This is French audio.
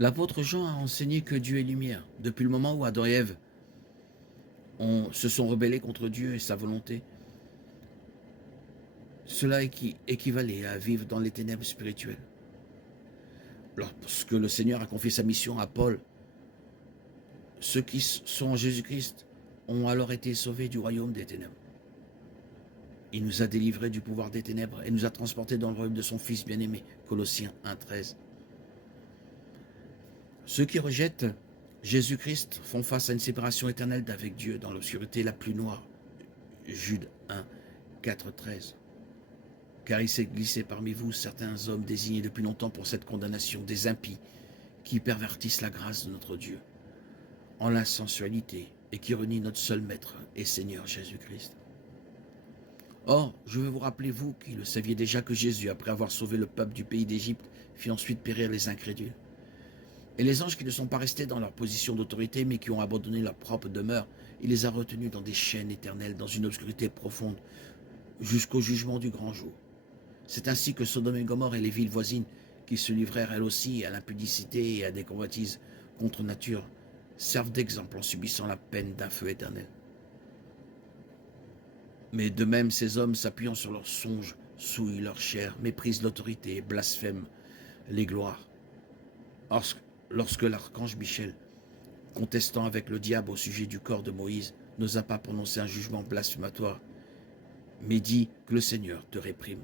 L'apôtre Jean a enseigné que Dieu est lumière. Depuis le moment où Adam et Ève se sont rebellés contre Dieu et sa volonté, cela équivalait à vivre dans les ténèbres spirituelles. Lorsque le Seigneur a confié sa mission à Paul, ceux qui sont en Jésus-Christ ont alors été sauvés du royaume des ténèbres. Il nous a délivrés du pouvoir des ténèbres et nous a transportés dans le royaume de son Fils bien-aimé. Colossiens 1,13. Ceux qui rejettent Jésus-Christ font face à une séparation éternelle d'avec Dieu dans l'obscurité la plus noire. Jude 1, 4, 13. Car il s'est glissé parmi vous certains hommes désignés depuis longtemps pour cette condamnation, des impies qui pervertissent la grâce de notre Dieu en la sensualité et qui renient notre seul Maître et Seigneur Jésus-Christ. Or, je veux vous rappeler, vous qui le saviez déjà, que Jésus, après avoir sauvé le peuple du pays d'Égypte, fit ensuite périr les incrédules. Et les anges qui ne sont pas restés dans leur position d'autorité, mais qui ont abandonné leur propre demeure, il les a retenus dans des chaînes éternelles, dans une obscurité profonde, jusqu'au jugement du grand jour. C'est ainsi que Sodome et Gomorrhe et les villes voisines, qui se livrèrent elles aussi à l'impudicité et à des convoitises contre nature, servent d'exemple en subissant la peine d'un feu éternel. Mais de même, ces hommes, s'appuyant sur leurs songes, souillent leur chair, méprisent l'autorité et blasphèment les gloires. Lorsque l'archange Michel, contestant avec le diable au sujet du corps de Moïse, n'osa pas prononcer un jugement blasphématoire, mais dit que le Seigneur te réprime.